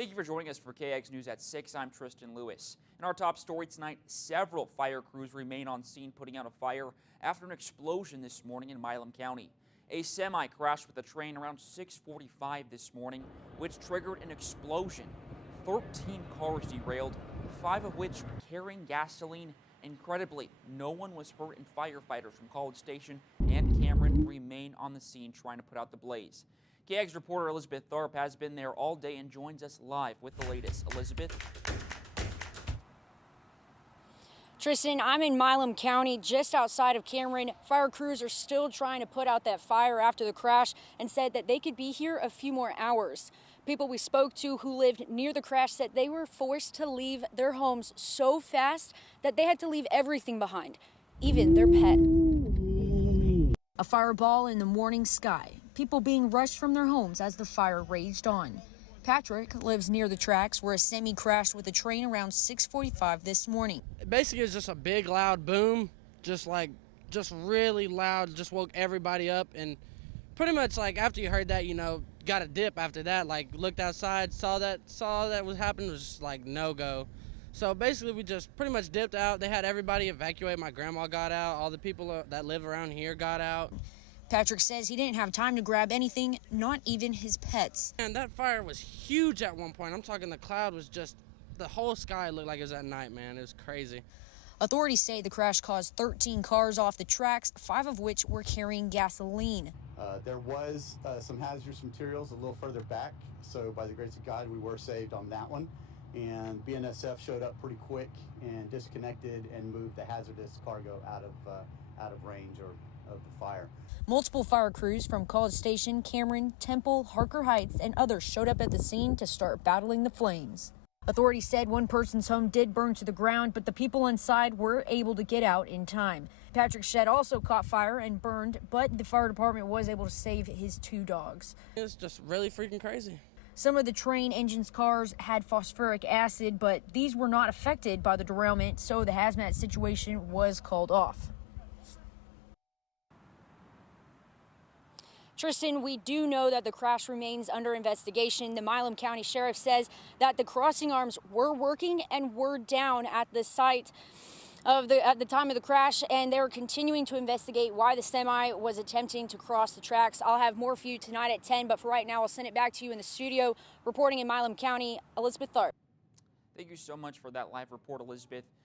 Thank you for joining us for KX News at 6. I'm Tristan Lewis. In our top story tonight, several fire crews remain on scene putting out a fire after an explosion this morning in Milam County. A semi crashed with a train around 6:45 this morning, which triggered an explosion. 13 cars derailed, 5 of which were carrying gasoline. Incredibly, no one was hurt, and firefighters from College Station and Cameron remain on the scene trying to put out the blaze. KX reporter Elizabeth Tharp has been there all day and joins us live with the latest. Elizabeth? Tristan, I'm in Milam County, just outside of Cameron. Fire crews are still trying to put out that fire after the crash and said that they could be here a few more hours. People we spoke to who lived near the crash said they were forced to leave their homes so fast that they had to leave everything behind, even their pet. A fireball in the morning sky, people being rushed from their homes as the fire raged on. Patrick lives near the tracks where a semi crashed with a train around 6:45 this morning. Basically, it's just a big, loud boom, just really loud, just woke everybody up. And pretty much, like, after you heard that, got a dip after that. Like, looked outside, saw that was happening, was just like no go. So basically, we just pretty much dipped out. They had everybody evacuate. My grandma got out. All the people that live around here got out. Patrick says he didn't have time to grab anything, not even his pets. And that fire was huge at one point. I'm talking the cloud was just, the whole sky looked like it was at night, man. It was crazy. Authorities say the crash caused 13 cars off the tracks, 5 of which were carrying gasoline. There was some hazardous materials a little further back, so by the grace of God, we were saved on that one. And BNSF showed up pretty quick and disconnected and moved the hazardous cargo out of range of the fire. Multiple fire crews from College Station, Cameron, Temple, Harker Heights, and others showed up at the scene to start battling the flames. Authorities said one person's home did burn to the ground, but the people inside were able to get out in time. Patrick's shed also caught fire and burned, but the fire department was able to save his 2 dogs. It's just really freaking crazy. Some of the train engine's cars had phosphoric acid, but these were not affected by the derailment, so the hazmat situation was called off. Tristan, we do know that the crash remains under investigation. The Milam County Sheriff says that the crossing arms were working and were down at the site at the time of the crash, and they're continuing to investigate why the semi was attempting to cross the tracks. I'll have more for you tonight at 10, but for right now, I'll send it back to you in the studio. Reporting in Milam County, Elizabeth Tharp. Thank you so much for that live report, Elizabeth.